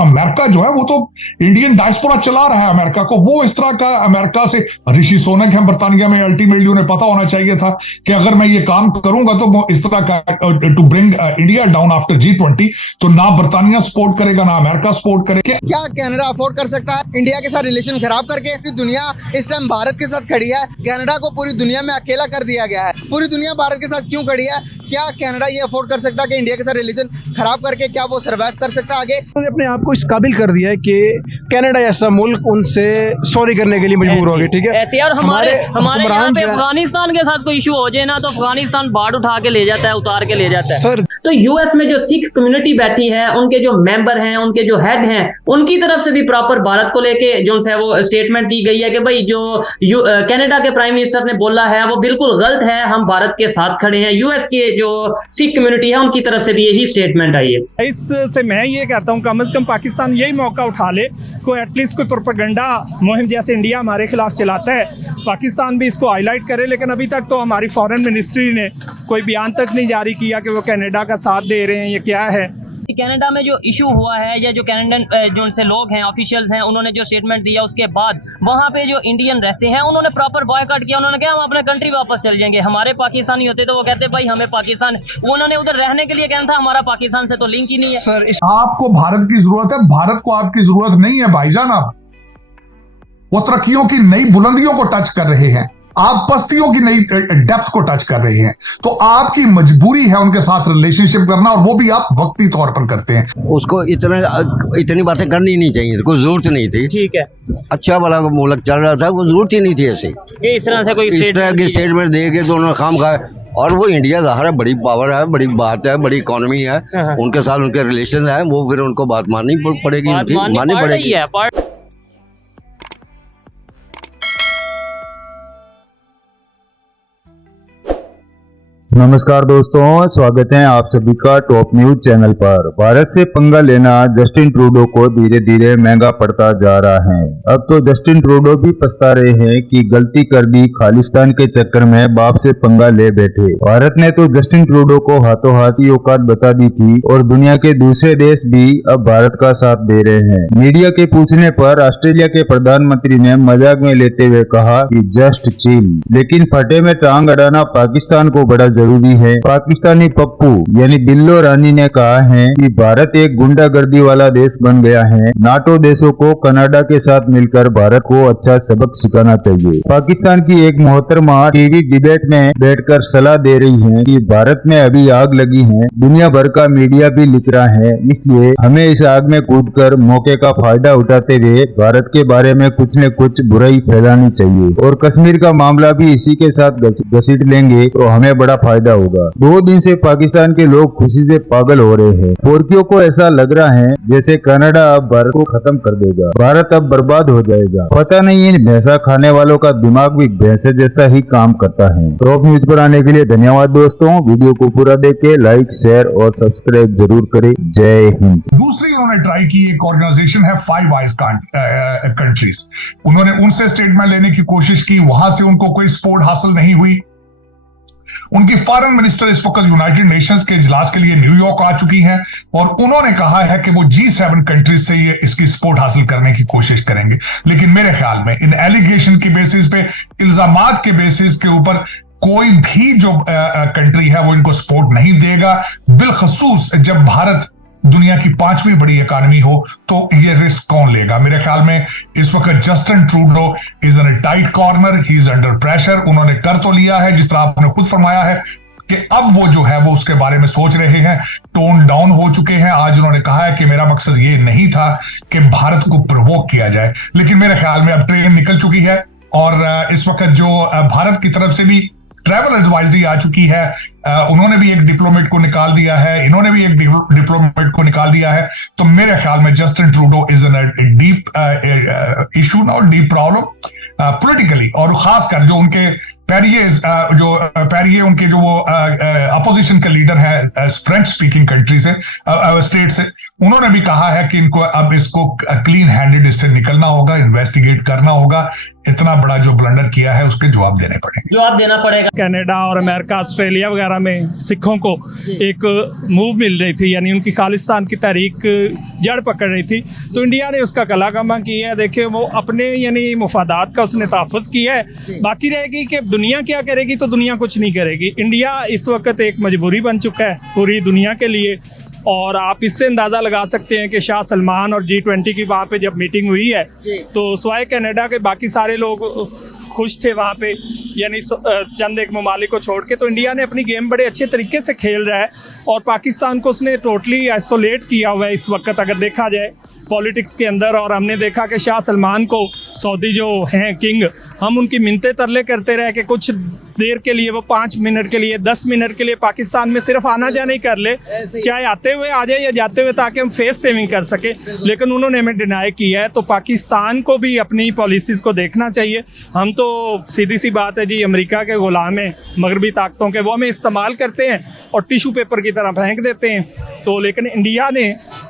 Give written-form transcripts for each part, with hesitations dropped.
America जो है वो तो इंडियन डायस्पोरा चला रहा है अमेरिका को। वो इस तरह का अमेरिका से ऋषि सुनक है बर्तानिया में, अल्टीमेटली उन्हें पता होना चाहिए था कि अगर मैं ये काम करूंगा तो वो इस तरह का to bring India down after G20, तो ना बर्तानिया सपोर्ट करेगा ना अमेरिका सपोर्ट करेगा। क्या कनाडा अफोर्ड कर सकता है इंडिया के साथ रिलेशन खराब करके? पूरी दुनिया इस टाइम भारत के साथ खड़ी है, कनाडा को पूरी दुनिया में अकेला कर दिया गया है। पूरी दुनिया भारत के साथ क्यों खड़ी है? क्या कनाडा ये अफोर्ड कर सकता है कि इंडिया के साथ रिलेशन खराब करके क्या वो सर्वाइव कर सकता है आगे? उन्होंने अपने आप को इस काबिल कर दिया है कि कनाडा जैसा मुल्क उनसे सॉरी करने के लिए मजबूर हो गए। ठीक है, ऐसे यार हमारे यहाँ पे अफगानिस्तान के साथ कोई इशू हो जाए ना तो अफगानिस्तान बाढ़ उठा के ले जाता है, उतार के ले जाता है सर। तो यूएस में जो सिख कम्युनिटी बैठी है, उनके जो मेंबर हैं, उनके जो हेड हैं, उनकी तरफ से भी प्रॉपर भारत को लेके जो है वो स्टेटमेंट दी गई है कि भाई जो कनाडा के प्राइम मिनिस्टर ने बोला है वो बिल्कुल गलत है, हम भारत के साथ खड़े हैं। यूएस के जो सिख कम्युनिटी है उनकी तरफ से भी यही स्टेटमेंट आई है। इससे मैं ये कहता हूँ कम से कम पाकिस्तान यही मौका उठा ले, कोई एटलीस्ट कोई प्रोपेगेंडा मुहिम जैसे इंडिया हमारे खिलाफ चलाता है, पाकिस्तान भी इसको हाईलाइट करे। लेकिन अभी तक तो हमारी फॉरेन मिनिस्ट्री ने कोई बयान तक नहीं जारी किया कि वो कनाडा का साथ दे रहे हैं, ये क्या है। कनाडा में जो इशू हुआ है या जो कनाडियन जो से लोग हैं, ऑफिशियल्स हैं, उन्होंने जो स्टेटमेंट दिया उसके बाद वहाँ पे जो इंडियन रहते हैं उन्होंने प्रॉपर बॉयकॉट किया। उन्होंने कहा हम अपने कंट्री वापस चल जाएंगे। हमारे पाकिस्तानी होते तो वो कहते भाई हमें पाकिस्तान, उन्होंने उधर रहने के लिए कहना था, हमारा पाकिस्तान से तो लिंक ही नहीं है। सर आपको भारत की जरूरत है, भारत को आपकी जरूरत नहीं है भाईजान। आप वो तरक्कियों की नई बुलंदियों को टच कर रहे हैं, आप पस्तियों की नई डेप्थ को टच कर रहे हैं, तो आपकी मजबूरी है उनके साथ रिलेशनशिप करना, और वो भी आप वक्ती तौर पर करते हैं। उसको इतनी बातें करनी नहीं चाहिए, कोई जरूरत नहीं थी। ठीक है, अच्छा वाला मुल्क चल रहा था, वो जरूरत ही नहीं थी ऐसे इस तरह से कोई इस तरह की स्टेटमेंट दे के दोनों काम खाए। और वो इंडिया ज़ाहिर है बड़ी पावर है, बड़ी बात है, बड़ी इकोनॉमी है, उनके साथ उनके रिलेशन है, वो फिर उनको बात माननी पड़ेगी, माननी पड़ेगी। नमस्कार दोस्तों, स्वागत है आप सभी का टॉप न्यूज चैनल पर। भारत से पंगा लेना जस्टिन ट्रूडो को धीरे धीरे महंगा पड़ता जा रहा है। अब तो जस्टिन ट्रूडो भी पछता रहे हैं कि गलती कर दी, खालिस्तान के चक्कर में बाप से पंगा ले बैठे। भारत ने तो जस्टिन ट्रूडो को हाथों हाथ ही औकात बता दी थी और दुनिया के दूसरे देश भी अब भारत का साथ दे रहे हैं। मीडिया के पूछने पर ऑस्ट्रेलिया के प्रधानमंत्री ने मजाक में लेते हुए कहा कि जस्ट चिल, लेकिन फटे में टांग अड़ाना पाकिस्तान को बड़ा जरूरी है। पाकिस्तानी पप्पू यानी बिल्लो रानी ने कहा है कि भारत एक गुंडागर्दी वाला देश बन गया है। नाटो देशों को कनाडा के साथ मिलकर भारत को अच्छा सबक सिखाना चाहिए। पाकिस्तान की एक मोहतरमा टीवी डिबेट में बैठकर सलाह दे रही है कि भारत में अभी आग लगी है, दुनिया भर का मीडिया भी लिख रहा है, इसलिए हमें इस आग में कूदकर मौके का फायदा उठाते हुए भारत के बारे में कुछ न कुछ बुराई फैलानी चाहिए। और कश्मीर का मामला भी इसी के साथ घसीट लेंगे तो हमें बड़ा फायदा होगा। 2 दिन से पाकिस्तान के लोग खुशी से पागल हो रहे हैं। फोर्कियों को ऐसा लग रहा है जैसे कनाडा अब भारत को खत्म कर देगा, भारत अब बर्बाद हो जाएगा। पता नहीं इन भैंसा खाने वालों का दिमाग भी भैंसे जैसा ही काम करता है। टॉप न्यूज पर आने के लिए धन्यवाद दोस्तों। वीडियो को पूरा देखे, लाइक शेयर और सब्सक्राइब जरूर करें। जय हिंद। दूसरी उन्होंने ट्राई की एक ऑर्गेनाइजेशन है फाइव आइज कंट्रीज, उन्होंने उनसे स्टेटमेंट लेने की कोशिश की, वहां से उनको कोई सपोर्ट हासिल नहीं हुई। उनकी फॉरेन मिनिस्टर इस वक्त यूनाइटेड नेशंस के इजलास के लिए न्यूयॉर्क आ चुकी हैं और उन्होंने कहा है कि वो G7 कंट्रीज से ये इसकी सपोर्ट हासिल करने की कोशिश करेंगे। लेकिन मेरे ख्याल में इन एलिगेशन की बेसिस पे, इल्जामात के बेसिस के ऊपर कोई भी जो कंट्री है वो इनको सपोर्ट नहीं देगा, बिलखसूस जब भारत दुनिया की 5वीं बड़ी इकोनॉमी हो तो ये रिस्क कौन लेगा। मेरे ख्याल में इस वक्त Justin Trudeau is in a tight corner, he is under pressure. उन्होंने कर तो लिया है, जिस तरह आपने खुद फरमाया है कि अब वो जो है वो उसके बारे में सोच रहे हैं, टोन डाउन हो चुके हैं। आज उन्होंने कहा है कि मेरा मकसद ये नहीं था कि भारत को प्रोवोक किया जाए, लेकिन मेरे ख्याल में अब ट्रेन निकल चुकी है और इस वक्त जो भारत की तरफ से भी ट्रैवल एडवाइजरी आ चुकी है, उन्होंने भी एक डिप्लोमेट को निकाल दिया है, इन्होंने भी एक डिप्लोमेट को निकाल दिया है। तो मेरे ख्याल में Justin Trudeau is in a deep issue now, deep problem politically, और खासकर जो उनके पैरिये उनके जो वो अपोजिशन के लीडर है फ्रेंच स्पीकिंग कंट्री से, स्टेट से, उन्होंने भी कहा है कि इनको अब इसको क्लीन हैंडेड इससे निकलना होगा, इन्वेस्टिगेट करना होगा। इतना बड़ा जो ब्लंडर किया है उसके जवाब देना पड़ेगा। कनाडा और अमेरिका, ऑस्ट्रेलिया वगैरह हरियाणा में सिखों को एक मूव मिल रही थी, यानी उनकी खालिस्तान की तहरीक जड़ पकड़ रही थी, तो इंडिया ने उसका कलाकमा किया है। देखिए वो अपने यानी मुफादात का उसने तहफ़्फ़ुज़ किया है। बाकी रहेगी कि दुनिया क्या करेगी, तो दुनिया कुछ नहीं करेगी। इंडिया इस वक्त एक मजबूरी बन चुका है पूरी दुनिया के लिए, और आप इससे अंदाज़ा लगा सकते हैं कि शाह सलमान और G20 की वहाँ पे जब मीटिंग हुई है तो सिवाय कनाडा के बाकी सारे लोग खुश थे वहाँ पे, यानी चंद एक ममालिक को छोड़ के। तो इंडिया ने अपनी गेम बड़े अच्छे तरीके से खेल रहा है और पाकिस्तान को उसने टोटली आइसोलेट किया हुआ है इस वक्त अगर देखा जाए पॉलिटिक्स के अंदर। और हमने देखा कि शाह सलमान को सऊदी जो हैं किंग, हम उनकी मिन्नतें तरले करते रहे कि कुछ देर के लिए वो 5 मिनट के लिए 10 मिनट के लिए पाकिस्तान में सिर्फ आना जाना ही कर ले, चाहे आते हुए आ जाए या जाते हुए, ताकि हम फेस सेविंग कर सके। लेकिन उन्होंने हमें डिनाई किया है। तो पाकिस्तान को भी अपनी पॉलिसीज़ को देखना चाहिए। हम तो सीधी सी बात है जी, अमेरिका के गुलाम हैं मगरबी ताकतों के, वो हमें इस्तेमाल करते हैं और टिशू पेपर की तरह फेंक देते हैं। तो लेकिन इंडिया ने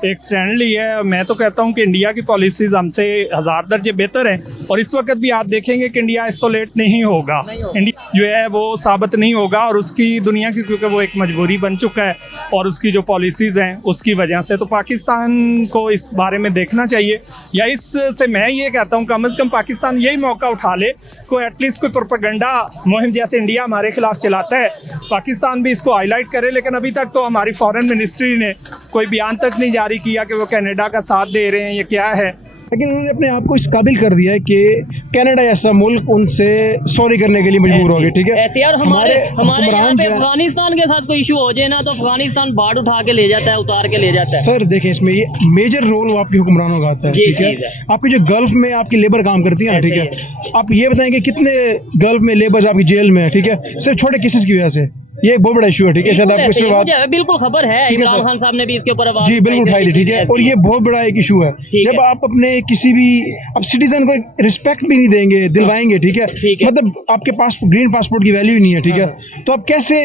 एक स्टैंड लिया है। मैं तो कहता हूँ कि इंडिया की पॉलिसीज़ हमसे 1000 दर्जे बेहतर हैं। और इस वक्त भी आप देखेंगे कि इंडिया आइसोलेट नहीं होगा, इंडिया जो है वो साबित नहीं होगा, और उसकी दुनिया की, क्योंकि वो एक मजबूरी बन चुका है और उसकी जो पॉलिसीज़ हैं उसकी वजह से। तो पाकिस्तान को इस बारे में देखना चाहिए, या इससे मैं ये कहता हूँ कम से कम पाकिस्तान यही मौका उठा ले, कोई एटलीस्ट कोई प्रोपेगेंडा मुहिम जैसे इंडिया हमारे खिलाफ चलाता है, पाकिस्तान भी इसको हाईलाइट करे। लेकिन अभी तक तो हमारी फॉरेन मिनिस्ट्री ने कोई बयान तक नहीं जारी किया कि वो कनाडा का साथ दे रहे हैं, ये क्या है। लेकिन उन्होंने अपने आप को इस काबिल कर दिया है कि कनाडा जैसा मुल्क उनसे सॉरी करने के लिए मजबूर हो गए। ठीक है, ऐसे और हमारे हुक्मरान यहाँ पे जो है- अफगानिस्तान के साथ कोई इशू हो जाए ना, तो अफगानिस्तान बाढ़ उठा के ले जाता है, उतार के ले जाता है। सर देखें, इसमें ये मेजर रोल वो आपके हुक्मरानों का आता है। जी, ठीक है, जी, आपकी जो गल्फ में आपकी लेबर काम करती है ना, ठीक ऐसे है, आप ये बताएंगे कितने गल्फ में लेबर्स आपकी जेल में है, ठीक है, सिर्फ छोटे केसेस की वजह से। ये एक बहुत बड़ा इशू है। ठीक है, शायद आपको इसके बाद मुझे बिल्कुल खबर है, ठीक है इमरान सर। खान साहब ने भी इसके ऊपर आवाज जी बिल्कुल उठाई थी। ठीक है, और ये बहुत बड़ा एक इशू है। ठीक जब है। आप अपने किसी भी आप सिटीजन को रिस्पेक्ट भी नहीं देंगे, दिलवाएंगे, ठीक है, ठीक है। मतलब आपके पास ग्रीन पासपोर्ट की वैल्यू ही नहीं है, ठीक है, तो आप कैसे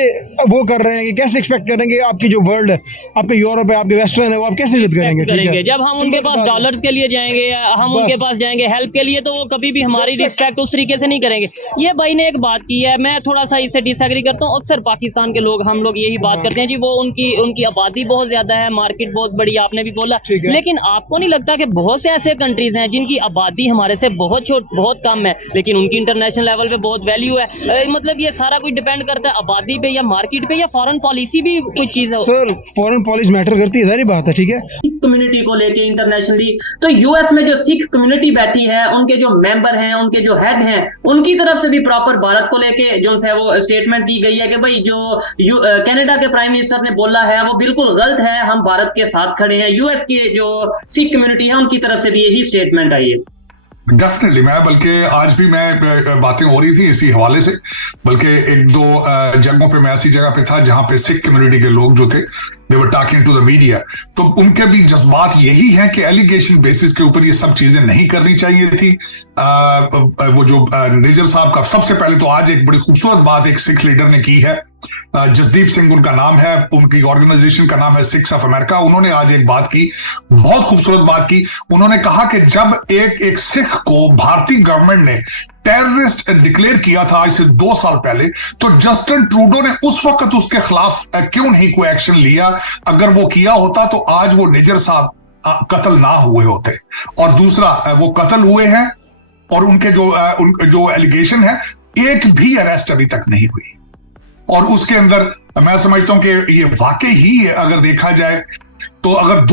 वो कर रहे हैं, कैसे एक्सपेक्ट करेंगे आपकी जो वर्ल्ड है, आपके यूरोप है, आपके वेस्टर्न है, वो आप कैसे इज्जत करेंगे? ठीक है, जब हम उनके पास डॉलर्स के लिए जाएंगे या हम बस। उनके पास जाएंगे हेल्प के लिए, तो वो कभी भी हमारी रिस्पेक्ट उस तरीके से नहीं करेंगे। ये भाई ने एक बात की है, मैं थोड़ा सा इससे डिसएग्री करता हूँ। अक्सर पाकिस्तान के लोग, हम लोग यही बात करते हैं जी, वो उनकी आबादी बहुत ज्यादा है, मार्केट बहुत बड़ी, आपने भी बोला। ठीक है। लेकिन आपको नहीं लगता कि बहुत से ऐसे कंट्रीज हैं जिनकी आबादी हमारे से बहुत कम है, लेकिन उनकी इंटरनेशनल लेवल पे बहुत वैल्यू है? मतलब ये सारा कुछ डिपेंड करता है आबादी पे या मार्केट पे, या फॉरेन पॉलिसी भी कोई चीज है? सर फॉरेन पॉलिसी मैटर करती है, सारी बात है। ठीक है, कम्युनिटी को लेके इंटरनेशनली, तो यूएस में जो सिख कम्युनिटी बैठी है, उनके जो मेंबर हैं, उनके जो हेड हैं, उनकी तरफ से भी प्रॉपर भारत को लेके जो है वो स्टेटमेंट दी गई है कि भाई जो कनाडा के प्राइम मिनिस्टर ने बोला है वो बिल्कुल गलत है, हम भारत के साथ खड़े हैं। यूएस की जो सिख कम्युनिटी है उनकी तरफ से भी यही स्टेटमेंट आई है। डेफिनेटली, मैं बल्कि आज भी मैं बातें हो रही थी इसी हवाले से, बल्कि 1-2 जगहों पे मैं ऐसी जगह पे था जहां पे सिख कम्युनिटी के लोग जो थे they were talking to the media, तो उनके भी जज्बात यही हैं कि एलिगेशन बेसिस के ऊपर ये सब चीजें नहीं करनी चाहिए थी। वो जो निजर साहब का, सबसे पहले तो आज एक बड़ी खूबसूरत बात एक सिख लीडर ने की है, जसदीप सिंह उनका नाम है, उनकी ऑर्गेनाइजेशन का नाम है सिख्स ऑफ अमेरिका। उन्होंने आज एक बात की, बहुत खूबसूरत बात की। उन्होंने कहा कि जब एक सिख को भारतीय गवर्नमेंट ने टेररिस्ट डिक्लेयर किया था आज से 2 साल पहले, तो जस्टिन ट्रूडो ने उस वक्त उसके खिलाफ क्यों नहीं कोई एक्शन लिया? अगर वो किया होता तो आज वो निजर साहब कत्ल ना हुए होते। और दूसरा, वो कत्ल हुए हैं और उनके जो एलिगेशन है, एक भी अरेस्ट अभी तक नहीं हुई। और उसके अंदर मैं समझता हूं कि ये वाकई ही अगर देखा जाए तो अगर 2